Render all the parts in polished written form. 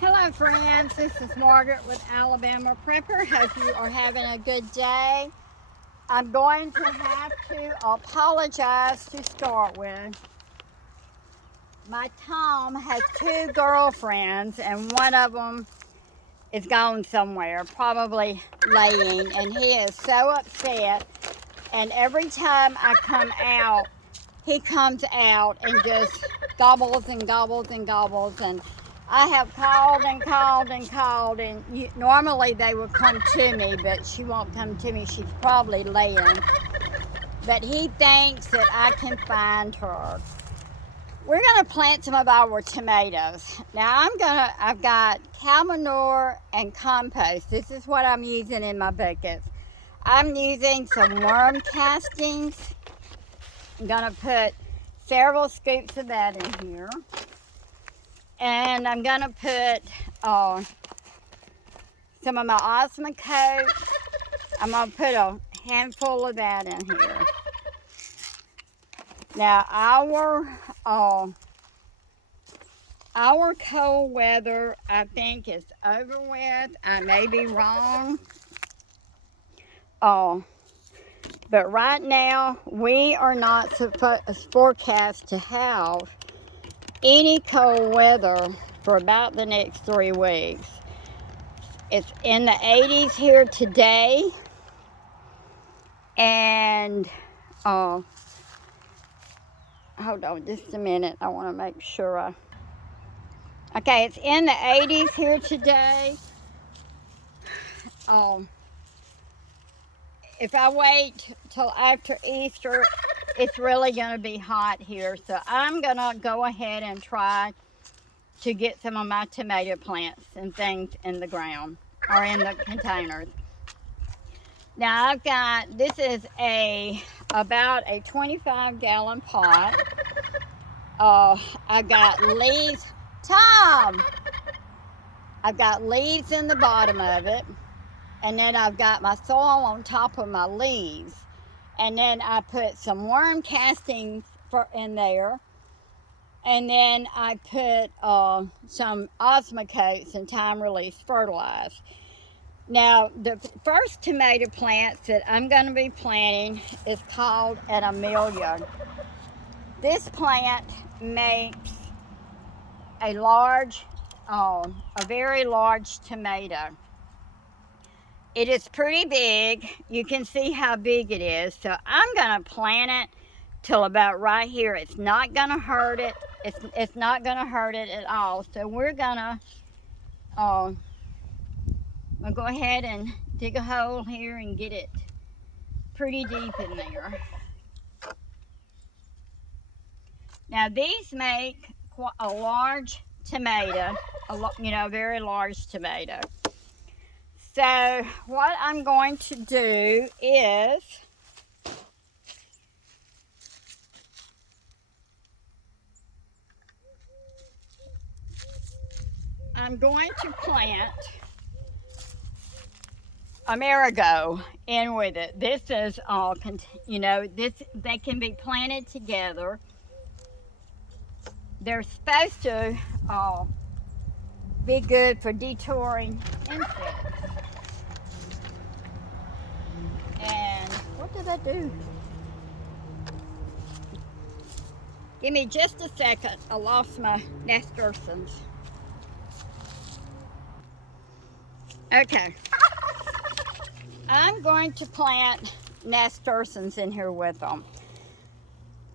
Hello friends, this is Margaret with Alabama Prepper. Hope you are having a good day. I'm going to have to apologize to start with. My Tom has two girlfriends and one of them is gone somewhere, probably laying, and he is so upset. And every time I come out, he comes out and just gobbles and gobbles and gobbles. And I have called and called and called, and normally they would come to me, but she won't come to me. She's probably laying. But he thinks that I can find her. We're going to plant some of our tomatoes. Now I've got cow manure and compost. This is what I'm using in my buckets. I'm using some worm castings. I'm going to put several scoops of that in here. And I'm going to put some of my Osmocote. I'm going to put a handful of that in here. Now, our cold weather, I think, is over with. I may be wrong. But right now, we are not forecast to have any cold weather for about the next 3 weeks. It's in the 80s here today, and hold on just a minute. I want to make sure okay, it's in the 80s here today. If I wait till after Easter, it's really going to be hot here. So I'm going to go ahead and try to get some of my tomato plants and things in the ground or in the containers. Now this is about a 25-gallon pot. I got leaves. Tom! I've got leaves in the bottom of it. And then I've got my soil on top of my leaves. And then I put some worm castings in there. And then I put some Osmocotes and time-release fertilizer. Now, the first tomato plants that I'm going to be planting is called an Amelia. This plant makes a very large tomato. It is pretty big. You can see how big it is. So I'm going to plant it till about right here. It's not going to hurt it. It's not going to hurt it at all. So we're going to I'll go ahead and dig a hole here and get it pretty deep in there. Now these make quite a large tomato, very large tomato. So what I'm going to do is I'm going to plant a marigold in with it. This is all, they can be planted together. They're supposed to be good for detouring insects. And what did I do? Give me just a second. I lost my nasturtiums. Okay. I'm going to plant nasturtiums in here with them.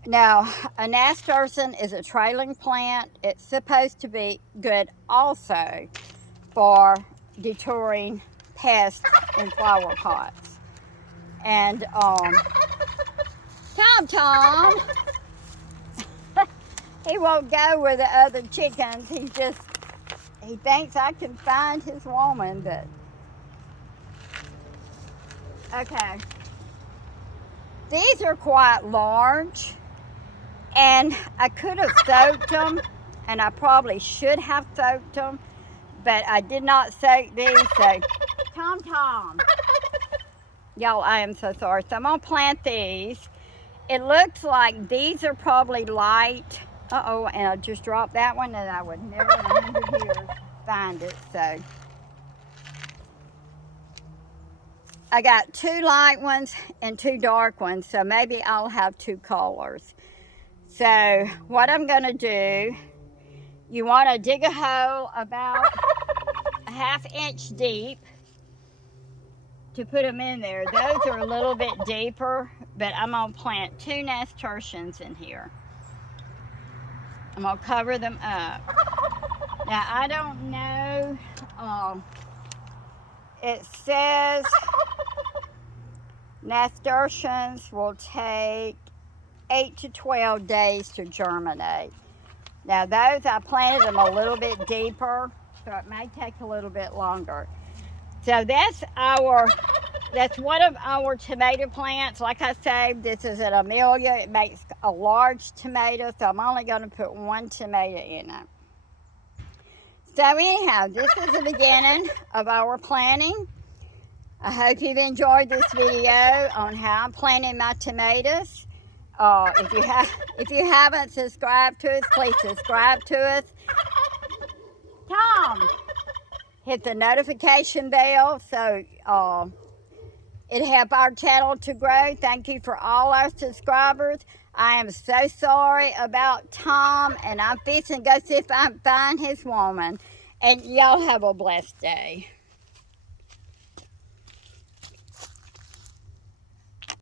Now, a nasturtium is a trailing plant. It's supposed to be good also for detouring pests in flower pots. And Tom, he won't go with the other chickens. He thinks I can find his woman, but okay. These are quite large, and I could have soaked them, and I probably should have soaked them, but I did not soak these. So Tom. Y'all, I am so sorry. So I'm going to plant these. It looks like these are probably light. Uh-oh, and I just dropped that one, and I would never in 100 years find it. So I got 2 light ones and 2 dark ones, so maybe I'll have 2 colors. So what I'm gonna do, you wanna dig a hole about a 1/2 inch deep to put them in there. Those are a little bit deeper, but I'm gonna plant 2 nasturtiums in here. I'm gonna cover them up. Now I don't know, it says nasturtiums will take 8 to 12 days to germinate. Now those, I planted them a little bit deeper, so it may take a little bit longer. So that's one of our tomato plants. Like I said, this is an Amelia. It makes a large tomato, so I'm only going to put 1 tomato in it. So anyhow, this is the beginning of our planting. I hope you've enjoyed this video on how I'm planting my tomatoes. If you haven't subscribed to us, please subscribe to us. Tom, hit the notification bell so it helps our channel to grow. Thank you for all our subscribers. I am so sorry about Tom, and I'm fixing to go see if I can find his woman. And y'all have a blessed day.